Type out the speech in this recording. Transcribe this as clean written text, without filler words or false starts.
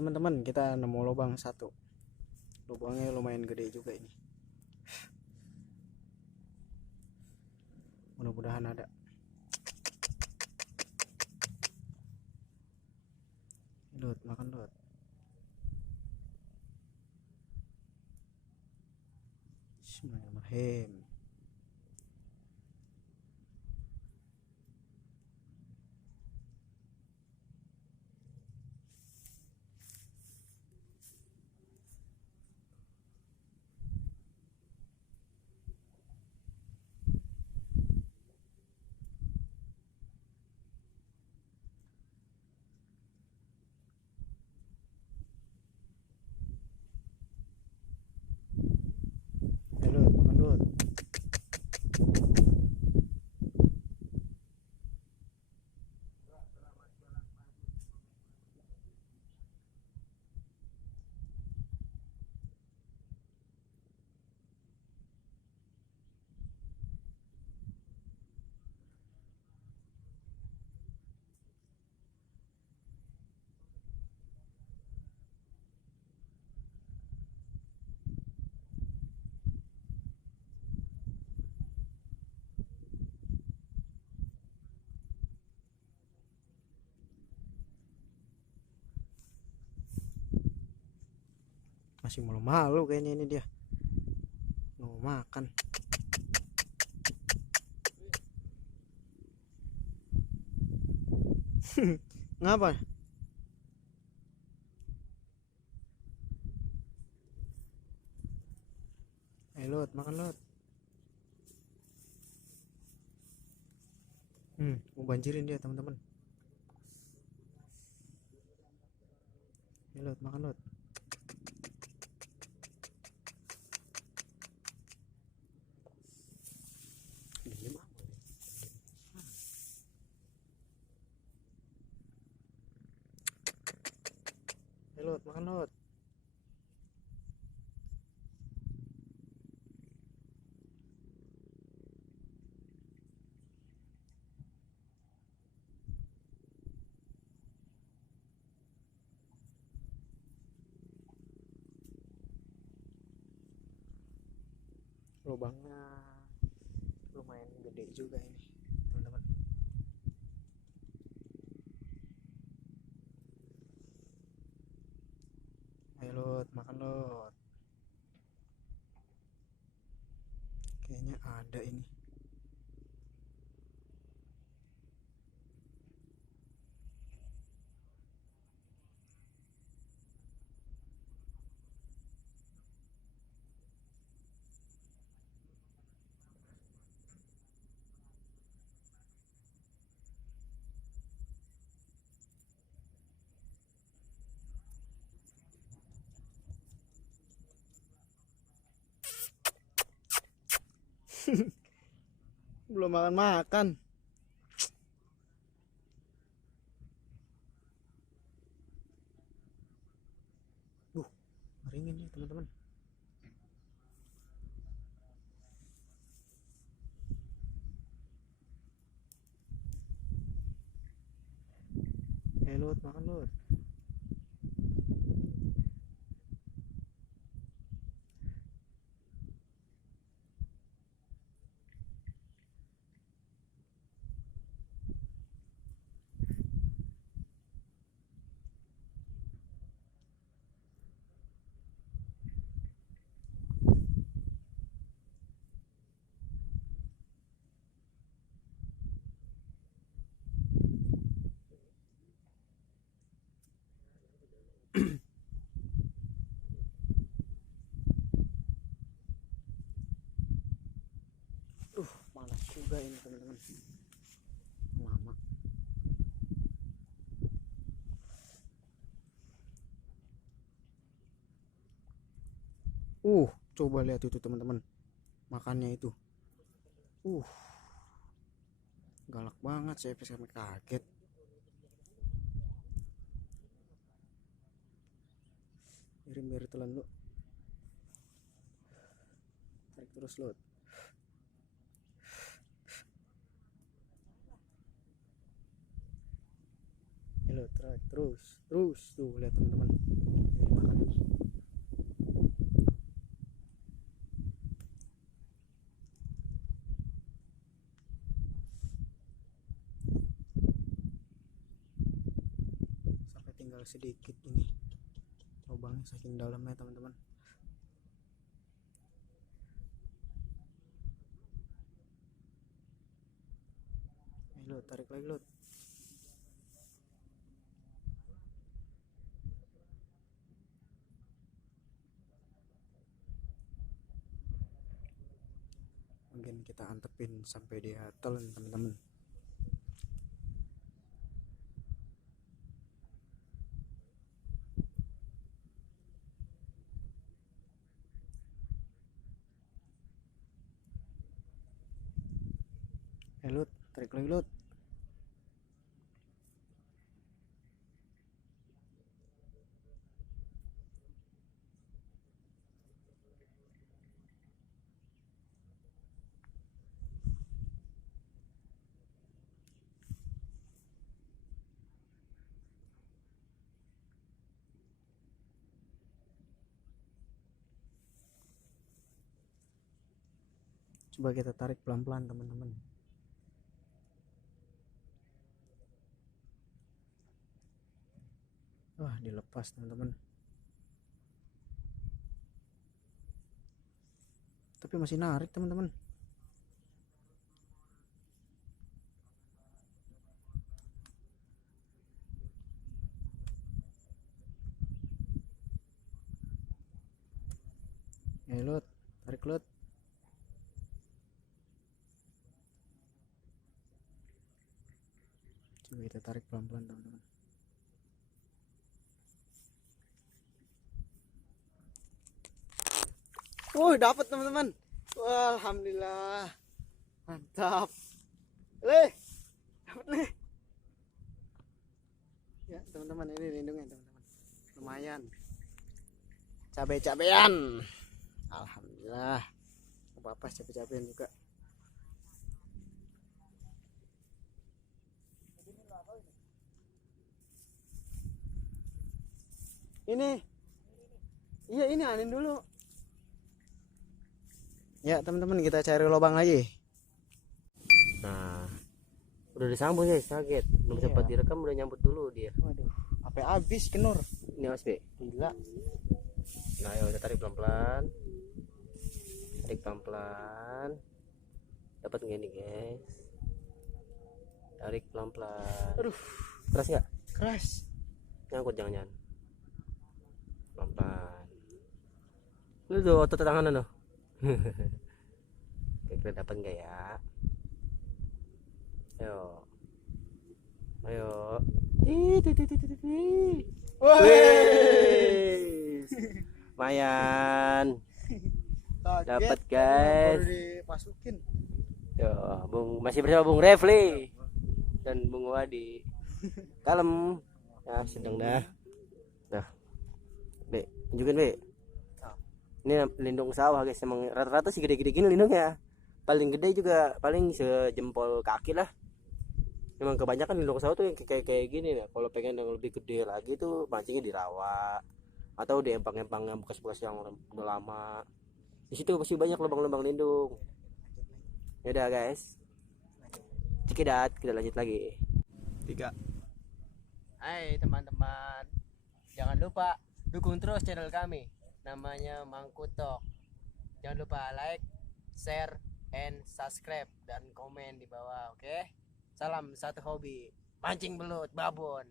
teman-teman, kita nemu lubang satu. Lubangnya lumayan gede juga ini. Mudah-mudahan ada. Dot, makan dot. Bismillahirrahmanirrahim. Dot, makan dot. Masih malu-malu kayaknya ini dia. Mau makan. Ngapa? Ayo Lot, makan Lot. Mau banjirin dia teman-teman. Ayo Lot, makan Lot. Diem ah. Ayo Lot, makan Lot. Lubangnya lumayan gede juga ini teman-teman. Ayo Lot, makan Lot. Kayaknya ada ini. Belum makan-makan. Ringin nih teman-teman. Lot, makan Lot. Panas juga ini teman-teman. Lama. Coba lihat itu teman-teman. Makannya itu. Galak banget, saya sampai kaget. Biar telan lu. Tarik terus Lot. lo tarik terus tuh, lihat teman-teman. Ini makan. Sampai tinggal sedikit ini lubangnya, saking dalamnya teman-teman. Lo tarik lagi lo. Mungkin kita antepin sampai dia telan teman-teman. Lut, tarik lagi Lut. Coba kita tarik pelan-pelan teman-teman. Wah, dilepas teman-teman. Tapi masih narik teman-teman. Lut, tarik Lut. Coba kita tarik pelan-pelan teman-teman. Dapat teman-teman. Wah, alhamdulillah. Mantap. Dapat nih. Ya, teman-teman, ini lindungnya teman-teman. Lumayan. Cabai-cabean. Alhamdulillah. Apa-apa cabai-cabean juga. Ini. Iya, ini angin dulu. Ya teman-teman, kita cari lubang lagi. Nah, udah disambung guys, kaget belum sempat direkam udah nyambut dulu dia. Waduh, sampai habis kenur Ini Mas B, gila. nah ya udah tarik pelan-pelan, dapat nggak nih guys, tarik pelan-pelan. Aduh, keras nggak? keras. Nyangkut jangan pelan-pelan. Lu tuh otot tangan lo. Kira-kira dapat nggak ya? Ayo. Lumayan. Dapat guys. Baru dimasukin. Yo, masih bersama Bung Refli dan Bung Wadi. Kalem. Nah, sedang dah. Nah. B, tunjukin B. Ini lindung sawah guys, emang rata-rata sih gede-gede gini lindungnya. Paling gede juga paling sejempol kaki lah. Memang kebanyakan lindung sawah tuh yang kayak gini nih. Kalau pengen yang lebih gede lagi tuh mancingnya di rawa atau di empang-empang yang bekas-bekas yang udah lama. Di situ masih banyak lubang-lubang lindung. Ya udah guys. Cekidat, kita lanjut lagi. 3. Hai teman-teman. Jangan lupa dukung terus channel kami. Namanya Mangkutok. Jangan lupa like, share, and subscribe dan komen di bawah, oke? Salam satu hobi, mancing belut babon.